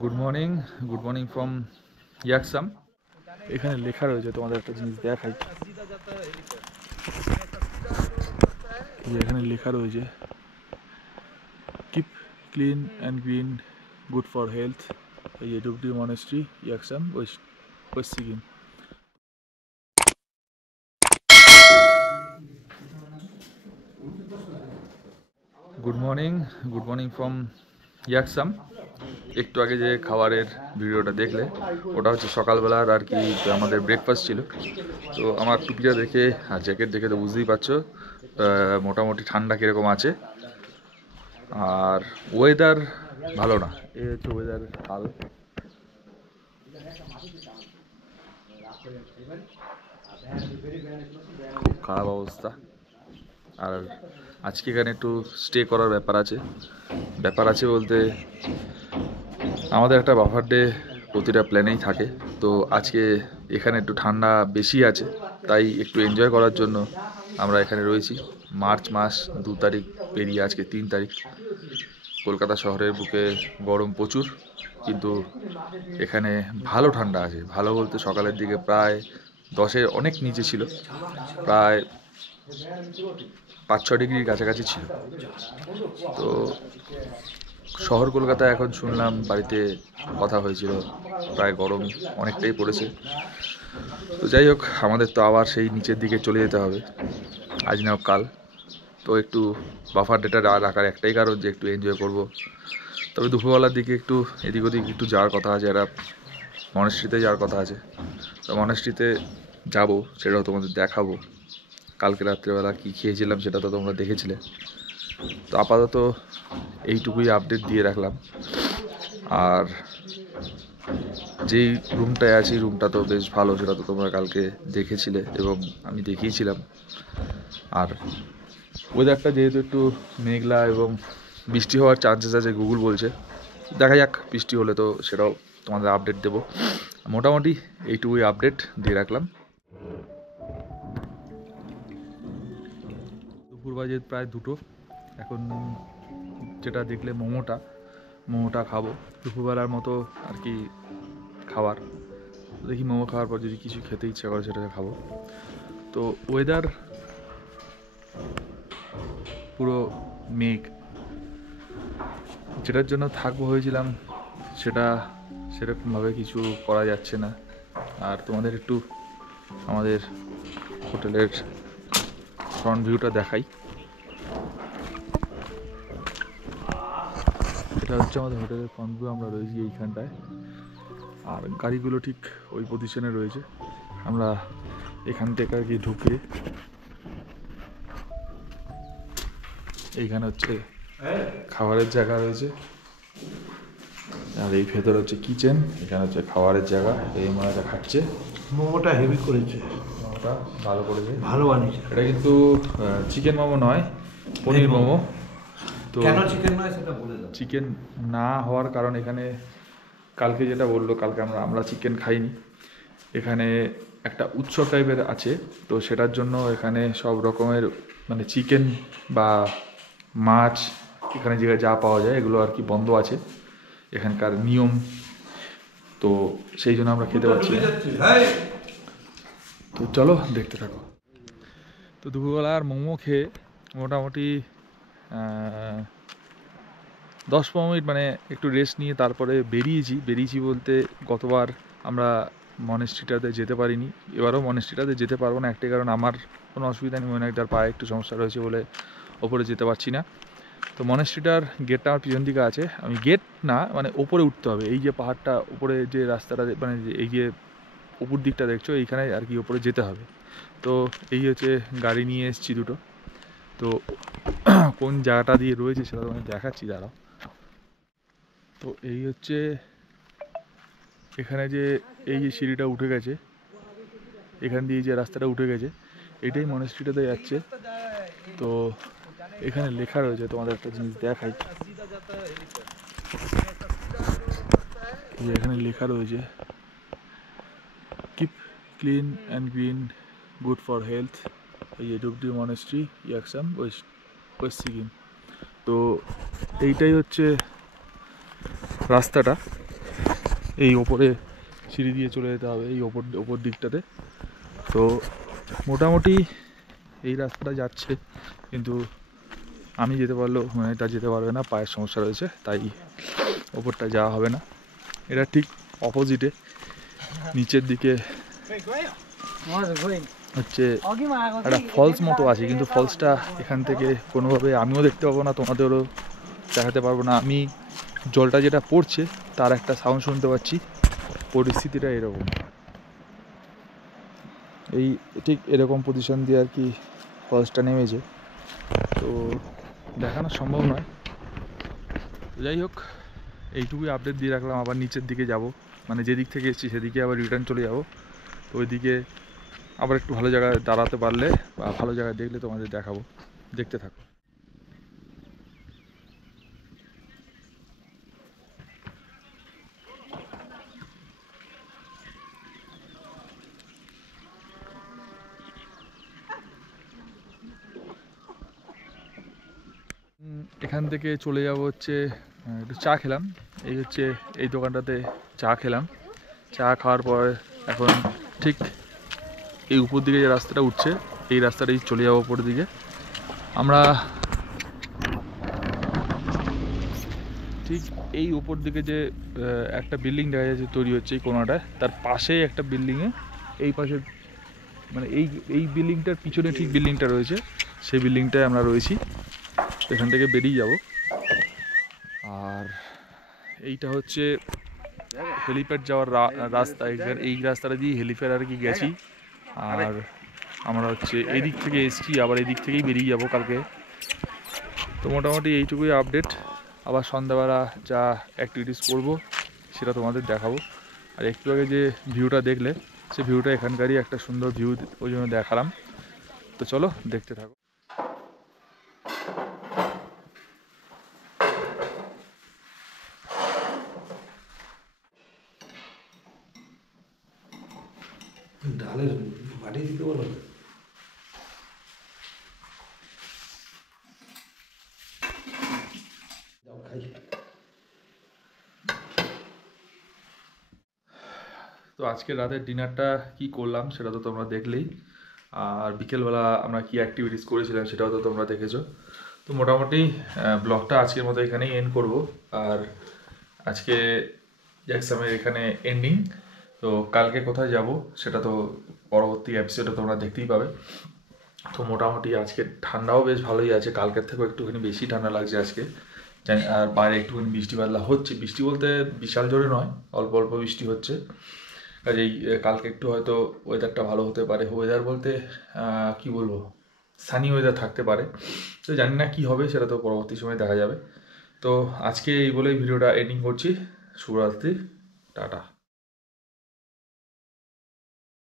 Good morning from Yuksom. এখানে লেখা রয়েছে, তোমাদের একটা জিনিস দেখাই। এখানে লেখা রয়েছে keep clean and green, good for health, Dubdi monastery, Yuksom, west Sikkim. Good morning from Yuksom. একটু আগে যে খাবারের ভিডিওটা দেখলে, ওটা হচ্ছে সকালবেলার আর কি আমাদের ব্রেকফাস্ট ছিল। তো আমার টুপিটা দেখে আর জ্যাকেট দেখে তো বুঝতেই পারছো মোটামুটি ঠান্ডা কীরকম আছে। আর ওয়েদার ভালো না, এই হচ্ছে ওয়েদার হাল। খুব খারাপ অবস্থা। আর আজকে এখানে একটু স্টে করার ব্যাপার আছে বলতে আমাদের একটা বাফার ডে প্রতিটা প্ল্যানেই থাকে। তো আজকে এখানে একটু ঠান্ডা বেশি আছে, তাই একটু এনজয় করার জন্য আমরা এখানে রয়েছি। মার্চ মাস 2 তারিখ পেরিয়ে আজকে 3 তারিখ। কলকাতা শহরের বুকে গরম প্রচুর, কিন্তু এখানে ভালো ঠান্ডা আছে। ভালো বলতে সকালের দিকে প্রায় 10-এর অনেক নিচে ছিল, প্রায় 5-6 ডিগ্রির কাছাকাছি ছিল। তো শহর কলকাতা এখন শুনলাম বাড়িতে কথা হয়েছিল, প্রায় গরম অনেকটাই পড়েছে। তো যাই হোক, আমাদের তো আবার সেই নিচের দিকে চলে যেতে হবে আজ না হোক কাল। তো একটু বাফার ডেটা রাখার একটাই কারণ যে একটু এনজয় করব। তবে দুপুরবেলার দিকে একটু এদিক ওদিক একটু যাওয়ার কথা আছে, একটা মনেস্ট্রিতে যাওয়ার কথা আছে। তো মনেস্ট্রিতে যাবো, সেটাও তোমাদের দেখাবো। কালকে রাত্রেবেলা কী খেয়েছিলাম সেটা তো তোমরা দেখেছিলে। তো আপাতত এইটুকুই আপডেট দিয়ে রাখলাম। আর যেই রুমটায় আছি, রুমটা তো বেশ ভালো, সেটা তো তোমরা কালকে দেখেছিলে এবং আমি দেখিয়েছিলাম। আর ওয়েদারটা যেহেতু একটু মেঘলা এবং বৃষ্টি হওয়ার চান্সেস আছে গুগল বলছে, দেখা যাক বৃষ্টি হলে তো সেটাও তোমাদের আপডেট দেবো। মোটামুটি এইটুকুই আপডেট দিয়ে রাখলাম। দুপুর বাজে প্রায় 2টো। এখন যেটা দেখলে মোমোটা খাবো, দুপুরবেলার মতো আর কি খাবার। দেখি মোমো খাওয়ার পর যদি কিছু খেতে ইচ্ছা করে সেটা খাবো। তো ওয়েদার পুরো মেঘ, যেটার জন্য থাকবো হয়েছিলাম সেটা সেরকমভাবে কিছু করা যাচ্ছে না। আর তোমাদের একটু আমাদের হোটেলের ফ্রন্ট ভিউটা দেখাই। এটা হচ্ছে আমাদের হোটেলের ফ্রন্ট ভিউ। আমরা রয়েছি এইখানটায়, আর গাড়িগুলো ঠিক ওই পজিশনে রয়েছে। আমরা এখান থেকে আর কি ঢুকে এইখানে হচ্ছে খাবারের জায়গা রয়েছে, আর এই ভেতর হচ্ছে কিচেন, এখানে হচ্ছে খাবারের জায়গা। এই মাটা খাচ্ছে, মোমোটা হেভি করেছে, মোমোটা ভালো করেছে, ভালো বানিয়েছে। এটা কিন্তু চিকেন মোমো নয়, পনির মোমো। তো কেন চিকেন নয় সেটা বলে দাও। চিকেন না হওয়ার কারণ এখানে কালকে যেটা বললো, কালকে আমরা চিকেন খাইনি। এখানে একটা উৎসব টাইপের আছে, তো সেটার জন্য এখানে সব রকমের মানে চিকেন বা মাছ এখানে যে যা পাওয়া যায় এগুলো আর কি বন্ধ আছে, এখানকার নিয়ম। তো সেই জন্য আমরা খেতে পারছি না। তো চলো দেখতে থাকো। তো দুপুরবেলার মোমো খেয়ে মোটামুটি 10-15 মিনিট মানে একটু রেস্ট নিয়ে তারপরে বেরিয়েছি বলতে গতবার আমরা মনেস্ট্রিটাতে যেতে পারিনি, এবারও মনেস্ট্রিটাতে যেতে পারবো না। একটাই কারণ, আমার কোনো অসুবিধা নেই, মনে একটার পায়ে একটু সমস্যা রয়েছে বলে ওপরে যেতে পারছি না। তো মনেস্ট্রিটার গেটটা আমার পিছন দিকে আছে, আমি গেট না মানে ওপরে উঠতে হবে। এই যে পাহাড়টা উপরে যে রাস্তাটা মানে এই যে উপর দিকটা দেখছো, এইখানে আর কি ওপরে যেতে হবে। তো এই হচ্ছে গাড়ি নিয়ে এসেছি দুটো। তো কোন জায়গাটা দিয়ে রয়েছে সেটা তোমাকে দেখাচ্ছি, দাঁড়াও। তো এই হচ্ছে এখানে যে এই যে সিঁড়িটা উঠে গেছে, এখান দিয়ে যে রাস্তাটা উঠে গেছে, এটাই মনেস্ট্রিটাতে যাচ্ছে। তো এখানে লেখা রয়েছে, তোমাদের একটা জিনিস দেখাই। এখানে লেখা রয়েছে keep clean and green, good for health, Dubdi monastery, Yuksom, west Sikkim. তো এইটাই হচ্ছে রাস্তাটা, এই ওপরে সিঁড়ি দিয়ে চলে যেতে হবে এই ওপর দিকটাতে। তো মোটামুটি এই রাস্তাটা যাচ্ছে, কিন্তু আমি যেতে পারলেও এটা যেতে পারবে না, পায়ের সমস্যা রয়েছে, তাই ওপরটা যাওয়া হবে না। এটা ঠিক অপোজিটে নিচের দিকে হচ্ছে একটা ফলস মতো আছে, কিন্তু ফলসটা এখান থেকে কোনোভাবে আমিও দেখতে পাবো না, তোমাদেরও দেখাতে পারবো না। আমি জলটা যেটা পড়ছে তার একটা সাউন্ড শুনতে পাচ্ছি। পরিস্থিতিটা এরকম, এই ঠিক এরকম পজিশন দিয়ে আর কি ফলসটা নেমেছে। তো দেখানো সম্ভব নয়, যাই হোক এইটুকুই আপডেট দিয়ে রাখলাম। আবার নিচের দিকে যাব, মানে যেদিক থেকে এসেছি সেদিকে আবার রিটার্ন চলে যাব। তো ওইদিকে আবার একটু ভালো জায়গায় দাঁড়াতে পারলে বা ভালো জায়গায় দেখলে তোমাদের দেখাবো, দেখতে থাকো। এখান থেকে চলে যাব হচ্ছে একটু চা খেলাম, এই হচ্ছে এই দোকানটাতে চা খেলাম। চা খাওয়ার পর এখন ঠিক এই উপর দিকে যে রাস্তাটা উঠছে এই রাস্তাটাই চলে যাবো উপর দিকে। আমরা ঠিক এই উপর দিকে যে একটা বিল্ডিং দেখা যাচ্ছে তৈরি হচ্ছে এই কোনাটায়, তার পাশেই একটা বিল্ডিংয়ে, এই পাশে মানে এই বিল্ডিংটার পিছনে ঠিক বিল্ডিংটা রয়েছে, সেই বিল্ডিংটায় আমরা রয়েছি। এখান থেকে বেরিয়ে যাব। আর এইটা হচ্ছে হেলিপ্যাড যাওয়ার রাস্তা, এই রাস্তাটা দিয়ে হেলিপ্যাড আর কি গেছি। আর আমরা হচ্ছে এই দিক থেকে এসছি, আবার এই দিক থেকেই বেরিয়ে যাব কালকে। তো মোটামুটি এইটুকুই আপডেট। আবার সন্ধ্যাবেলা যা অ্যাক্টিভিটিস করব সেটা তোমাদের দেখাবো। আর একটু আগে যে ভিউটা দেখলে, সে ভিউটা এখানকারই একটা সুন্দর ভিউ, ওই জন্য দেখালাম। তো চলো দেখতে থাকো। ডালের বাড়ি দিতে বলো না। যাও খাই। তো আজকে রাতের ডিনারটা কি করলাম সেটা তো তোমরা দেখলেই, আর বিকেলবেলা আমরা কি অ্যাক্টিভিটিস করেছিলাম সেটাও তো তোমরা দেখেছো। তো মোটামুটি ব্লগটা আজকের মতো এখানেই এন্ড করব। আর আজকে এক্সামের এখানে এন্ডিং। তো কালকে কোথায় যাব সেটা তো পরবর্তী এপিসোডে তোমরা দেখতেই পাবে। তো মোটামুটি আজকে ঠান্ডাও বেশ ভালোই আছে, কালকের থেকেও একটুখানি বেশি ঠান্ডা লাগছে আজকে। আর বাইরে একটুখানি বৃষ্টি বাদলা হচ্ছে, বৃষ্টি বলতে বিশাল জোরে নয়, অল্প অল্প বৃষ্টি হচ্ছে। কাজেই কালকে একটু হয়তো ওয়েদারটা ভালো হতে পারে। ওয়েদার বলতে কি বলবো, সানি ওয়েদার থাকতে পারে। তো জানি না কি হবে, সেটা তো পরবর্তী সময় দেখা যাবে। তো আজকে এই বলেই ভিডিওটা এন্ডিং করছি। শুভরাত্রি, টাটা।